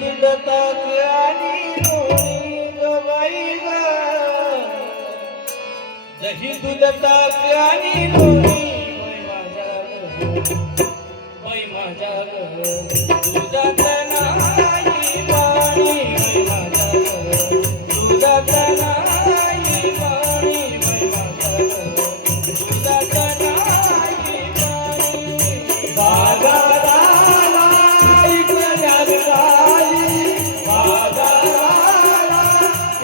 दूध ताक आणि लोणी ग बाई ग, दही दूध ताक आणि लोणी बाई माझ्या ग, दुधात नाही पाणी बाई माझ्या ग, दुधात नाही पाणी बाई माझ्या ग, दुधात नाही पाणी. बाजाराला इकडे झाली, बाजाराला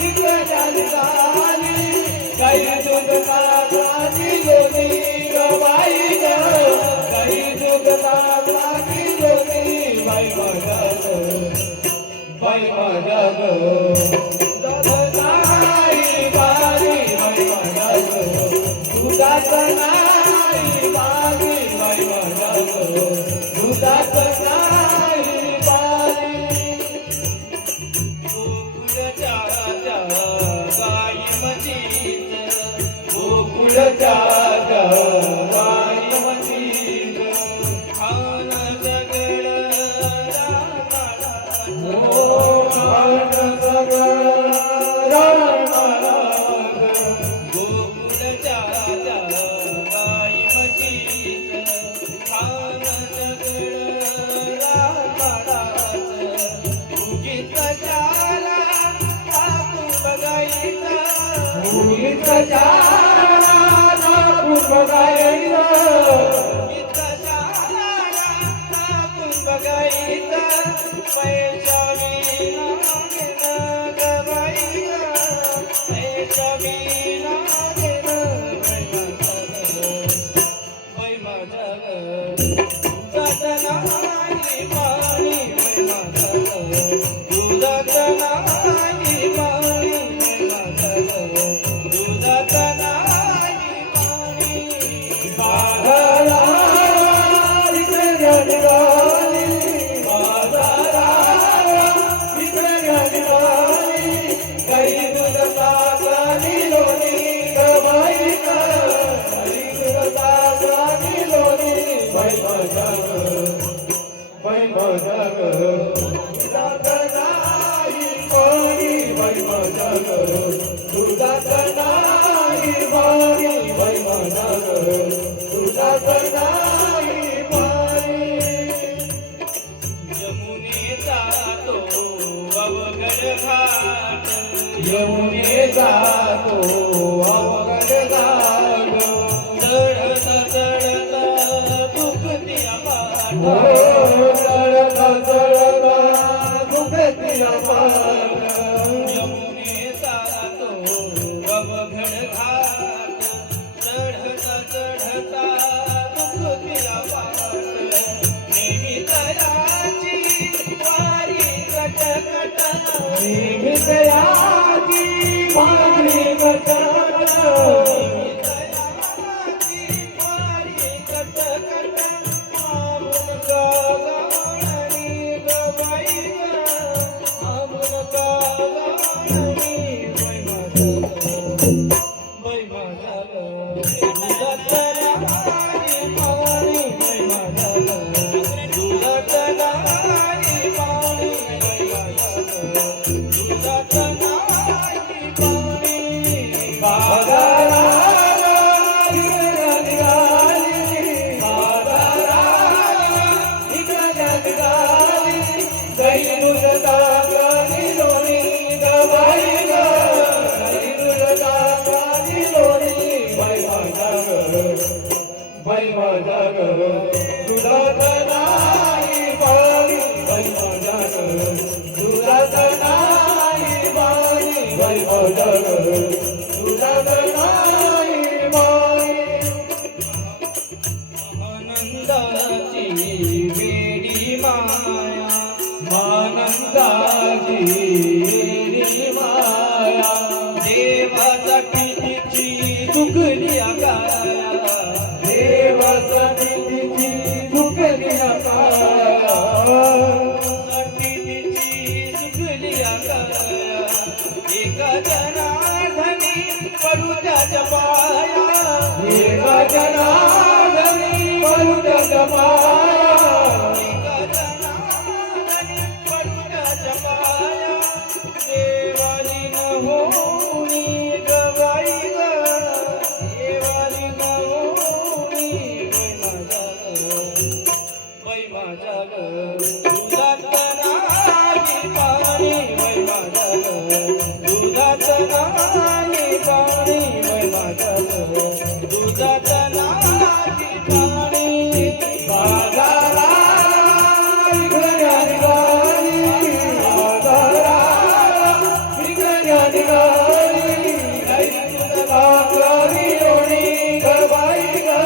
इकडे झाली, काही दूध ताकाची लोणी ग बाई ग, काही दूध ताकाची लोणी बाई माझ्या ग, बाई माझ्या ग, दुधात नाही बारी बाई माझ्या ग, दुधात नाही बारी बाई माझ्या ग, दुधात नाही बारी. गोकुळच्या गाई म्हशीच, गोकुळच्या गाई म्हशीच, खान सगळं रानात, हो खान सगळं रानात, गोकुळच्या गाई म्हशीच, खान सगळं रानात, उगीच चारा टाकून बघायचा, उगीच चारा टाकून बघायचा, उगीच चारा टाकून बघायचा, पैसा विना घेणं ग बाई ग, पैसा विना घेणं बाई माझ्या ग, दुधात नाही पाणी बाई माझ्या ग, दुधात नाही पाणी बाई माझ्या ग, दुधात नाही पाणी. बाजाराला इकडे झाली, बाजाराला इकडे झाली, काही दूध ताकाची लोणी ग बाई ग, काही दूध ताकाची लोणी बाई माझ्या ग, बाई माझ्या ग, दुधात नाही पाणी बाई माझ्या ग, दुधात नाही पाणी बाई माझ्या ग, दुधात नाही पाणी. यमुनेचा तो अवघड घाट, यमुनेचा तो अवघड घाट, चढता चढता दुखती पाठ, चढता चढता दुखती पाठ, यमुनेचा तो अवघड घाट, चढता चढता दुखती पाठ, निमित्तयाची वारी कटकट, निमित्तयाची वारी कटकट, निमित्तयाची वारी कटकट, आमुन गावणी ग बाई ग, आमुन गावणी बाई माझ्या ग, बाई माझ्या ग, दुधात नाही पाणी बाई माझ्या ग, दुधात नाही पाणी बाई माझ्या ग, दुधात नाही पाणी. बाजाराला इकडे झाली, बाजाराला इकडे झाली, काही दूध ताकाची लोणी ग बाई ग, काही दूध ताकाची लोणी बाई माझ्या ग, बाई माझ्या ग, दुधात नाही पाणी बाई माझ्या ग, दुधात नाही पाणी बाई माझ्या ग, दुधात नाही पाणी. आनंदाची वेडी माया, आनंदाची वेडी माया, देवासाठी तिची दुखली गाया, देवासाठी दुधातनाची पाणी बाजारा विकल्या निघाली, बाजारा विकल्या निघाली. गाई दूध काकडी लोणी ग बाई ग,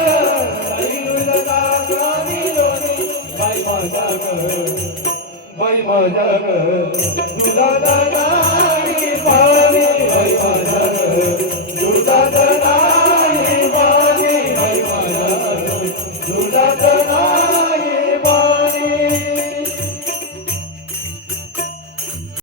गाई दूध काकडी लोणी. बाई माझ्या ग, बाई माझ्या ग, दुधाला